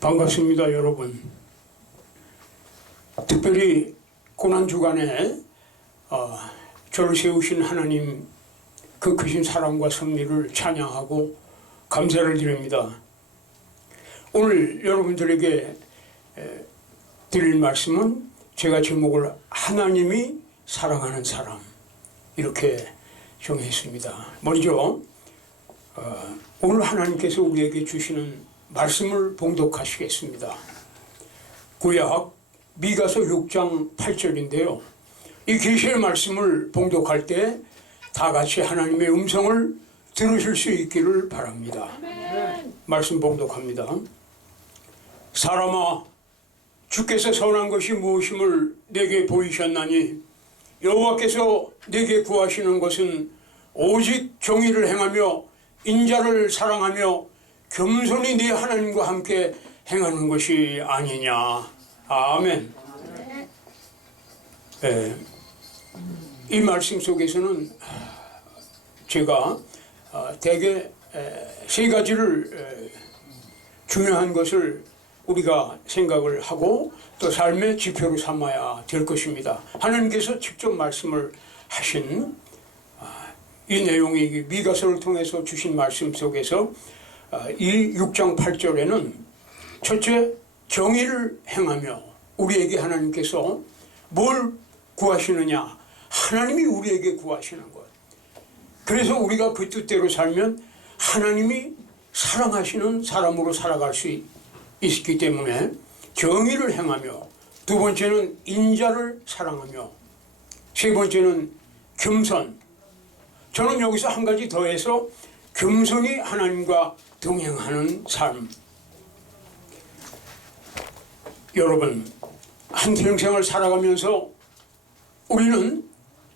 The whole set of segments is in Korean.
반갑습니다, 여러분. 특별히 고난주간에 저를 세우신 하나님 그 크신 사랑과 섭리를 찬양하고 감사를 드립니다. 오늘 여러분들에게 드릴 말씀은 제가 제목을 하나님이 사랑하는 사람 이렇게 정했습니다. 먼저 오늘 하나님께서 우리에게 주시는 말씀을 봉독하시겠습니다. 구약 미가서 6장 8절인데요. 이 계시의 말씀을 봉독할 때 다 같이 하나님의 음성을 들으실 수 있기를 바랍니다. 아멘. 말씀 봉독합니다. 사람아, 주께서 선한 것이 무엇임을 내게 보이셨나니 여호와께서 내게 구하시는 것은 오직 정의를 행하며 인자를 사랑하며 겸손히 네 하나님과 함께 행하는 것이 아니냐. 아멘. 네. 이 말씀 속에서는 제가 대개 세 가지를 중요한 것을 우리가 생각을 하고 또 삶의 지표로 삼아야 될 것입니다. 하나님께서 직접 말씀을 하신 이 내용이 미가서를 통해서 주신 말씀 속에서 이 6장 8절에는 첫째, 정의를 행하며 우리에게 하나님께서 뭘 구하시느냐? 하나님이 우리에게 구하시는 것. 그래서 우리가 그 뜻대로 살면 하나님이 사랑하시는 사람으로 살아갈 수 있기 때문에 정의를 행하며, 두 번째는 인자를 사랑하며, 세 번째는 겸손. 저는 여기서 한 가지 더해서 겸손히 하나님과 동행하는 삶. 여러분, 한 평생을 살아가면서 우리는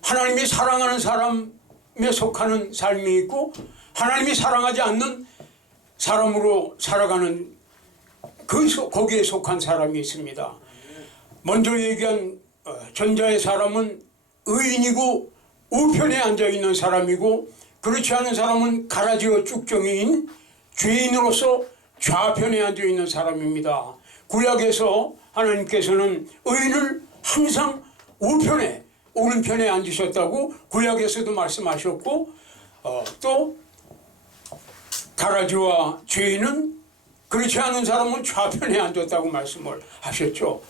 하나님이 사랑하는 사람에 속하는 삶이 있고 하나님이 사랑하지 않는 사람으로 살아가는 거기에 속한 사람이 있습니다. 먼저 얘기한 전자의 사람은 의인이고 우편에 앉아있는 사람이고, 그렇지 않은 사람은 가라지어 쭉정이인 죄인으로서 좌편에 앉아있는 사람입니다. 구약에서 하나님께서는 의인을 항상 우편에, 오른편에 앉으셨다고 구약에서도 말씀하셨고, 또 가라지와 죄인은, 그렇지 않은 사람은 좌편에 앉았다고 말씀을 하셨죠.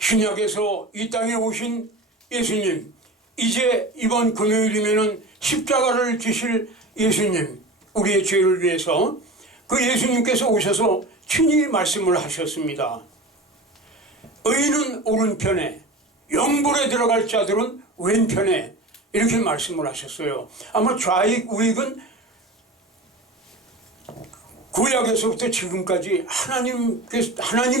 신약에서 이 땅에 오신 예수님, 이제 이번 금요일이면은 십자가를 지실 예수님, 우리의 죄를 위해서 그 예수님께서 오셔서 친히 말씀을 하셨습니다. 의인은 오른편에, 영불에 들어갈 자들은 왼편에, 이렇게 말씀을 하셨어요. 아마 좌익 우익은 구약에서부터 지금까지 하나님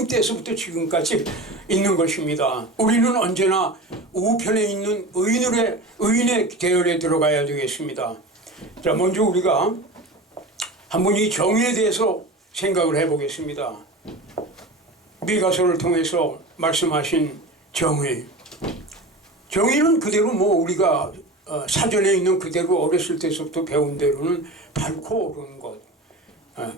때에서부터 지금까지 있는 것입니다. 우리는 언제나 우편에 있는 의인의 계열에 들어가야 되겠습니다. 자, 먼저 우리가 한번 이 정의에 대해서 생각을 해보겠습니다. 미가서를 통해서 말씀하신 정의. 정의는 그대로 우리가 사전에 있는 그대로 어렸을 때부터 배운 대로는 밟고 오르는 것,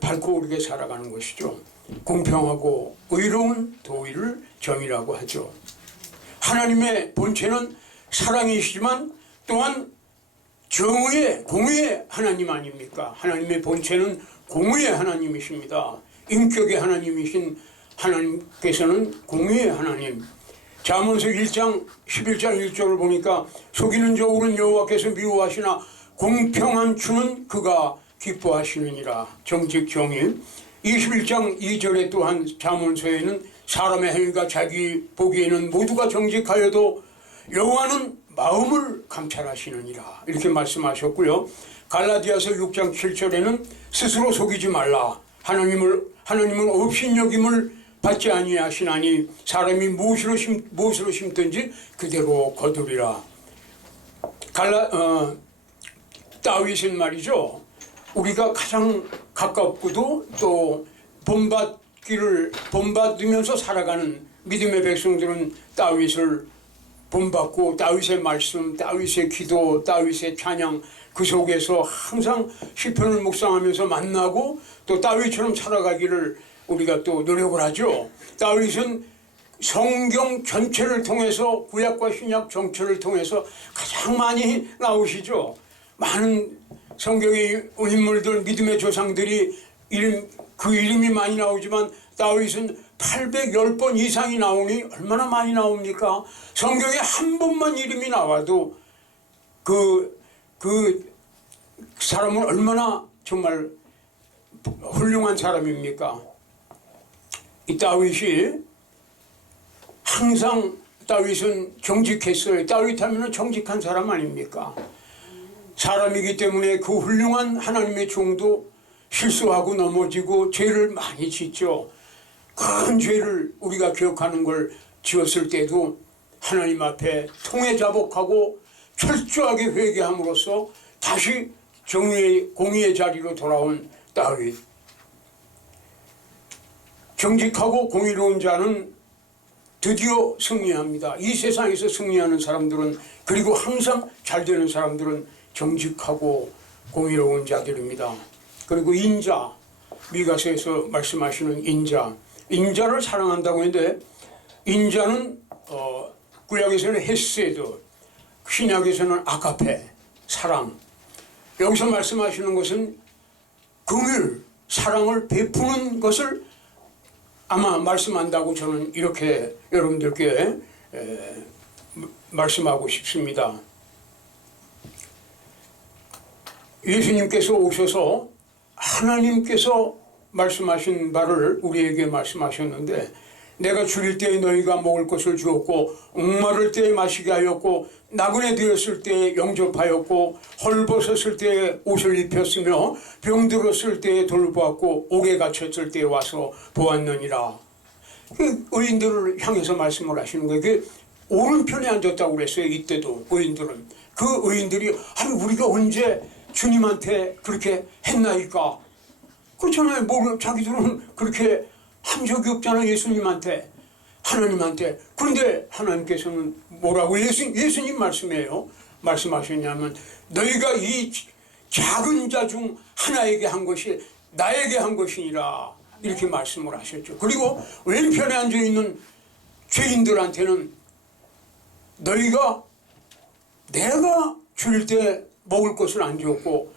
밟고 오르게 살아가는 것이죠. 공평하고 의로운 도의를 정의라고 하죠. 하나님의 본체는 사랑이시지만 또한 정의의, 공의의 하나님 아닙니까? 하나님의 본체는 공의의 하나님이십니다. 인격의 하나님이신 하나님께서는 공의의 하나님. 잠언서 1장 11장 1절을 보니까 속이는 저울은 여호와께서 미워하시나 공평한 주는 그가 기뻐하시느니라. 정직 정의. 21장 2절에 또한 잠언서에는 사람의 행위가 자기 보기에는 모두가 정직하여도 여호와는 마음을 감찰하시느니라. 이렇게 말씀하셨고요. 갈라디아서 6장 7절에는 스스로 속이지 말라. 하나님을 업신여김을 받지 아니하시나니 사람이 무엇으로 심든지 그대로 거두리라. 다윗은 말이죠. 우리가 가장 가깝고도 또 본받으면서 살아가는 믿음의 백성들은 다윗을 본받고 다윗의 말씀, 다윗의 기도, 다윗의 찬양, 그 속에서 항상 시편을 묵상하면서 만나고 또 다윗처럼 살아가기를 우리가 또 노력을 하죠. 다윗은 성경 전체를 통해서 구약과 신약 전체를 통해서 가장 많이 나오시죠. 많은 성경의 인물들, 믿음의 조상들이 그 이름이 많이 나오지만 다윗은 810번 이상이 나오니 얼마나 많이 나옵니까? 성경에 한 번만 이름이 나와도 그 사람은 얼마나 정말 훌륭한 사람입니까? 이 다윗이 항상 다윗은 정직했어요. 다윗 하면 정직한 사람 아닙니까? 사람이기 때문에 그 훌륭한 하나님의 종도 실수하고 넘어지고 죄를 많이 짓죠. 큰 죄를 우리가 기억하는 걸 지었을 때도 하나님 앞에 통회자복하고 철저하게 회개함으로써 다시 정의의 공의의 자리로 돌아온 다윗. 정직하고 공의로운 자는 드디어 승리합니다. 이 세상에서 승리하는 사람들은, 그리고 항상 잘 되는 사람들은 정직하고 공의로운 자들입니다. 그리고 인자, 미가서에서 말씀하시는 인자를 사랑한다고 했는데, 인자는 구약에서는 헤세드, 신약에서는 아가페, 사랑. 여기서 말씀하시는 것은 긍휼, 사랑을 베푸는 것을 아마 말씀한다고 저는 이렇게 여러분들께 말씀하고 싶습니다. 예수님께서 오셔서 하나님께서 말씀하신 바를 우리에게 말씀하셨는데, 내가 줄일 때에 너희가 먹을 것을 주었고, 목마를 때에 마시게 하였고, 나그네 되었을 때에 영접하였고, 헐벗었을 때에 옷을 입혔으며 병들었을 때에 돌보았고, 옥에 갇혔을 때에 와서 보았느니라. 그 의인들을 향해서 말씀을 하시는 거예요. 그 오른편에 앉았다고 그랬어요. 이때도 의인들은. 그 의인들이 아니 우리가 언제 주님한테 그렇게 했나이까? 그렇잖아요. 자기들은 그렇게 한 적이 없잖아요. 예수님한테, 하나님한테. 그런데 하나님께서는 뭐라고 예수님 말씀이에요. 말씀하셨냐면, 너희가 이 작은 자 중 하나에게 한 것이 나에게 한 것이니라, 이렇게 말씀을 하셨죠. 그리고 왼편에 앉아있는 죄인들한테는 너희가 내가 줄일 때 먹을 것을 안 주었고,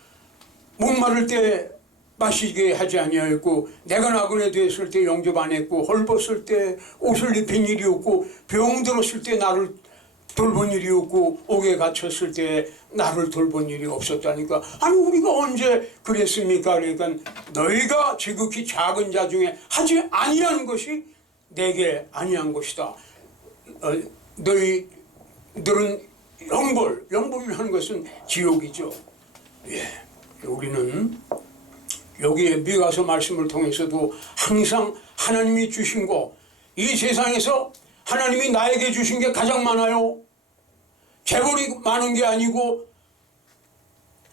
목마를 때 마시게 하지 아니하였고, 내가 나그네 되었을 때 영접 안 했고, 헐벗을 때 옷을 입힌 일이 없고, 병들었을 때 나를 돌본 일이 없고, 옥에 갇혔을 때 나를 돌본 일이 없었다니까. 아니 우리가 언제 그랬습니까? 그러니까 너희가 지극히 작은 자 중에 하지 아니한 것이 내게 아니한 것이다. 너희들은 영벌이라는 것은 지옥이죠. 예, 우리는 여기에 미가서 말씀을 통해서도 항상 하나님이 주신 거, 이 세상에서 하나님이 나에게 주신 게 가장 많아요. 재벌이 많은 게 아니고,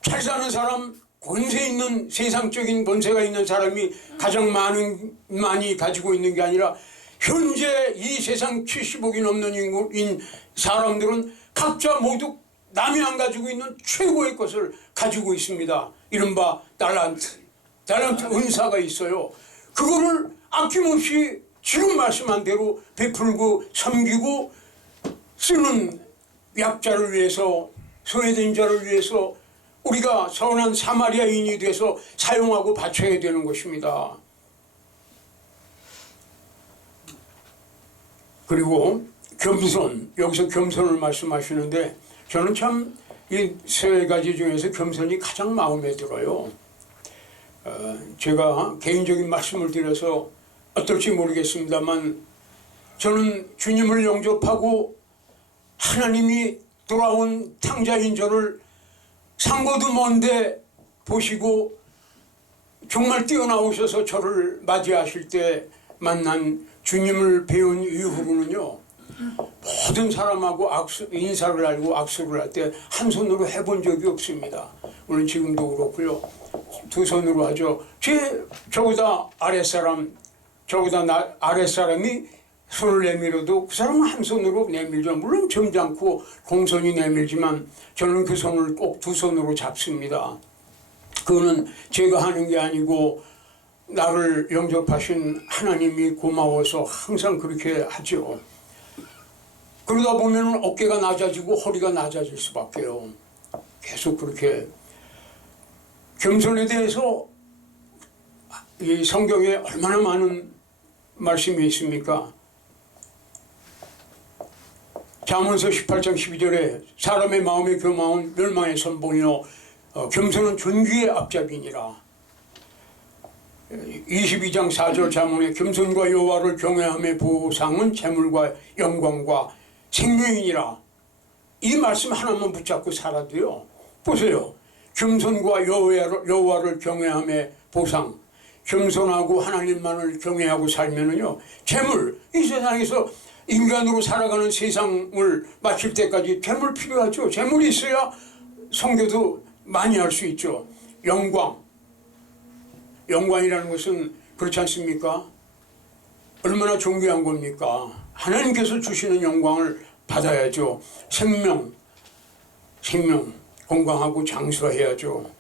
잘 사는 사람, 권세 있는, 세상적인 권세가 있는 사람이 가장 많이 가지고 있는 게 아니라, 현재 이 세상 70억이 넘는 인구인 사람들은 각자 모두 남이 안 가지고 있는 최고의 것을 가지고 있습니다. 이른바 달란트 은사가 있어요. 그거를 아낌없이 지금 말씀한 대로 베풀고 섬기고 쓰는, 약자를 위해서, 소외된 자를 위해서 우리가 선한 사마리아인이 돼서 사용하고 바쳐야 되는 것입니다. 그리고 겸손, 여기서 겸손을 말씀하시는데, 저는 참 이 세 가지 중에서 겸손이 가장 마음에 들어요. 제가 개인적인 말씀을 드려서 어떨지 모르겠습니다만, 저는 주님을 영접하고 하나님이 돌아온 탕자인 저를 상고도 먼데 보시고 정말 뛰어나오셔서 저를 맞이하실 때 만난 주님을 배운 이후로는요, 모든 사람하고 인사를 하고 악수를 할 때 한 손으로 해본 적이 없습니다. 물론 지금도 그렇고요. 두 손으로 하죠. 저보다 아랫사람이 손을 내밀어도 그 사람은 한 손으로 내밀죠. 물론 점잖고 공손히 내밀지만 저는 그 손을 꼭 두 손으로 잡습니다. 그거는 제가 하는 게 아니고 나를 영접하신 하나님이 고마워서 항상 그렇게 하죠. 그러다 보면 어깨가 낮아지고 허리가 낮아질 수밖에요. 계속 그렇게. 겸손에 대해서 이 성경에 얼마나 많은 말씀이 있습니까? 잠언서 18장 12절에 사람의 마음이 교만은 멸망의 선봉이요 겸손은 존귀의 앞잡이니라. 22장 4절 잠언에 겸손과 여호와를 경외함의 보상은 재물과 영광과 생명이니라. 이 말씀 하나만 붙잡고 살아도요. 보세요. 겸손과 여호와를 경외함의 보상. 겸손하고 하나님만을 경외하고 살면은요. 재물. 이 세상에서 인간으로 살아가는 세상을 마칠 때까지 재물 필요하죠. 재물이 있어야 선교도 많이 할 수 있죠. 영광. 영광이라는 것은 그렇지 않습니까? 얼마나 존귀한 겁니까? 하나님께서 주시는 영광을 받아야죠. 생명, 건강하고 장수해야죠.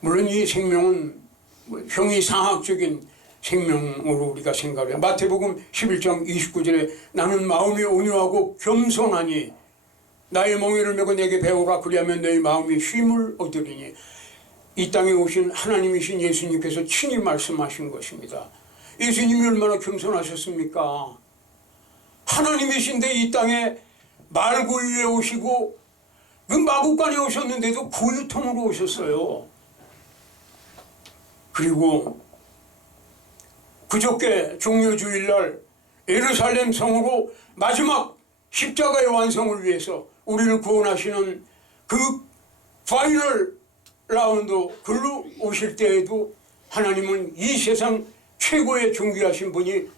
물론 이 생명은 형이상학적인 생명으로 우리가 생각을 해요. 마태복음 11장 29절에 나는 마음이 온유하고 겸손하니 나의 멍에를 메고 내게 배우라 그리하면 너희 마음이 쉼을 얻으리니. 이 땅에 오신 하나님이신 예수님께서 친히 말씀하신 것입니다. 예수님이 얼마나 겸손하셨습니까? 하나님이신데 이 땅에 말구유에 오시고 그 마구간에 오셨는데도 구유통으로 오셨어요. 그리고 그저께 종려주일날 예루살렘 성으로 마지막 십자가의 완성을 위해서 우리를 구원하시는 그 파이널 라운드 글로 오실 때에도 하나님은 이 세상 최고의 존귀하신 분이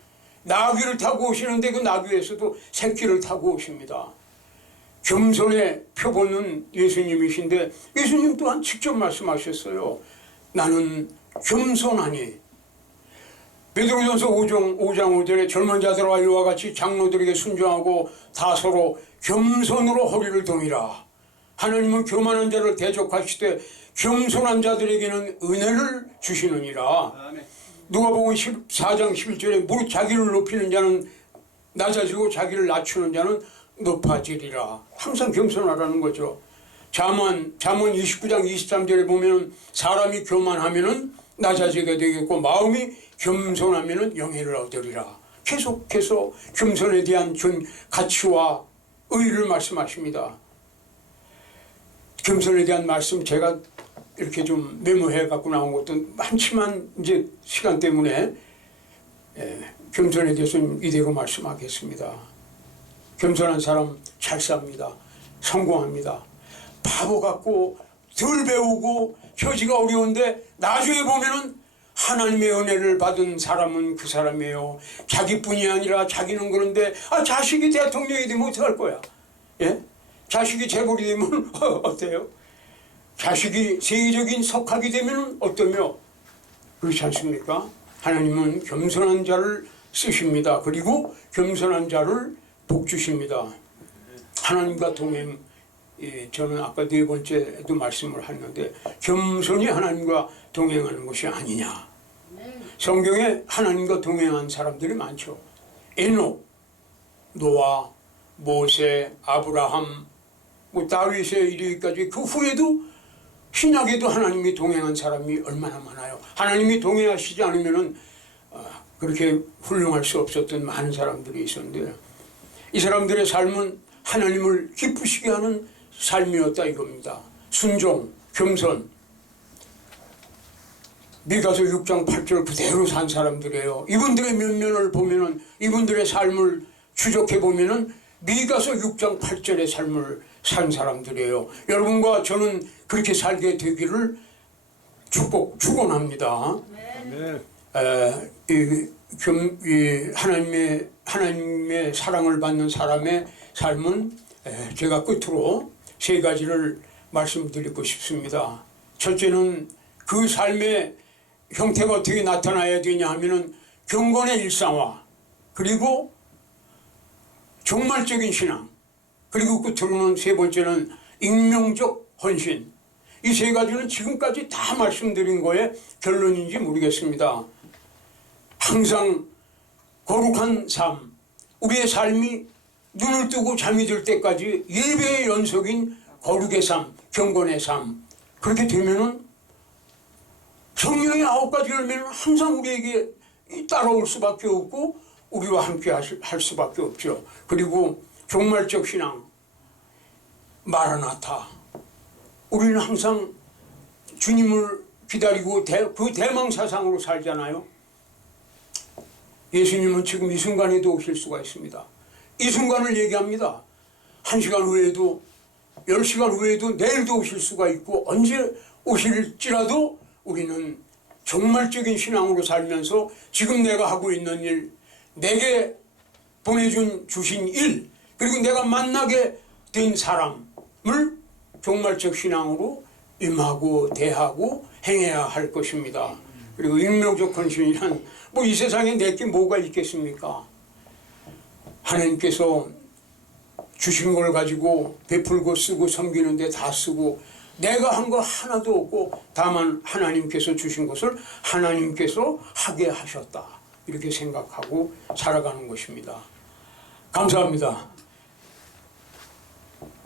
나귀를 타고 오시는데 그 나귀에서도 새끼를 타고 오십니다. 겸손의 표본은 예수님이신데 예수님 또한 직접 말씀하셨어요. 나는 겸손하니. 베드로전서 5장 5절에 젊은 자들과 이와 같이 장로들에게 순종하고 다 서로 겸손으로 허리를 동이라. 하나님은 교만한 자를 대적하시되 겸손한 자들에게는 은혜를 주시느니라. 누가복음 14장 11절에 무릇 자기를 높이는 자는 낮아지고 자기를 낮추는 자는 높아지리라. 항상 겸손하라는 거죠. 잠언 29장 23절에 보면 사람이 교만하면은 낮아지게 되겠고 마음이 겸손하면은 영예를 얻으리라. 계속해서 겸손에 대한 가치와 의의를 말씀하십니다. 겸손에 대한 말씀 제가 이렇게 좀 메모해 갖고 나온 것도 많지만 이제 시간 때문에 겸손에 대해서는 이대로 말씀하겠습니다. 겸손한 사람 잘 삽니다. 성공합니다. 바보 같고 덜 배우고 처지가 어려운데 나중에 보면은 하나님의 은혜를 받은 사람은 그 사람이에요. 자기뿐이 아니라 자기는 그런데 자식이 대통령이 되면 어떡할 거야? 예? 자식이 재벌이 되면 어때요? 자식이 세계적인 석학이 되면 어떠며? 그렇지 않습니까? 하나님은 겸손한 자를 쓰십니다. 그리고 겸손한 자를 복 주십니다. 하나님과 동행. 저는 아까 네 번째도 말씀을 했는데 겸손이 하나님과 동행하는 것이 아니냐. 성경에 하나님과 동행한 사람들이 많죠. 에녹, 노아, 모세, 아브라함, 다윗에 이르기까지 그 후에도 신약에도 하나님이 동행한 사람이 얼마나 많아요. 하나님이 동행하시지 않으면은 그렇게 훌륭할 수 없었던 많은 사람들이 있었는데 이 사람들의 삶은 하나님을 기쁘시게 하는 삶이었다 이겁니다. 순종, 겸손. 미가서 6장 8절 그대로 산 사람들이에요. 이분들의 면면을 보면은 이분들의 삶을 추적해 보면은 미가서 6장 8절의 삶을 산 사람들이에요. 여러분과 저는 그렇게 살게 되기를 축원합니다. 하나님의 사랑을 받는 사람의 삶은 제가 끝으로 세 가지를 말씀드리고 싶습니다. 첫째는 그 삶의 형태가 어떻게 나타나야 되냐 하면은 경건의 일상화, 그리고 종말적인 신앙, 그리고 끝으로는 세 번째는 익명적 헌신. 이 세 가지는 지금까지 다 말씀드린 거의 결론인지 모르겠습니다. 항상 거룩한 삶, 우리의 삶이 눈을 뜨고 잠이 들 때까지 예배의 연속인 거룩의 삶, 경건의 삶, 그렇게 되면은 성령의 9가지 열매는 항상 우리에게 따라올 수밖에 없고 우리와 함께 할 수밖에 없죠. 그리고 종말적 신앙, 마라나타. 우리는 항상 주님을 기다리고 그 대망 사상으로 살잖아요. 예수님은 지금 이 순간에도 오실 수가 있습니다. 이 순간을 얘기합니다. 1시간 후에도 10시간 후에도 내일도 오실 수가 있고 언제 오실지라도 우리는 종말적인 신앙으로 살면서 지금 내가 하고 있는 일, 내게 주신 일, 그리고 내가 만나게 된 사람을 종말적 신앙으로 임하고 대하고 행해야 할 것입니다. 그리고 익명적 헌신이란 뭐 이 세상에 내게 뭐가 있겠습니까? 하나님께서 주신 걸 가지고 베풀고 쓰고 섬기는데 다 쓰고 내가 한 거 하나도 없고 다만 하나님께서 주신 것을 하나님께서 하게 하셨다. 이렇게 생각하고 살아가는 것입니다. 감사합니다.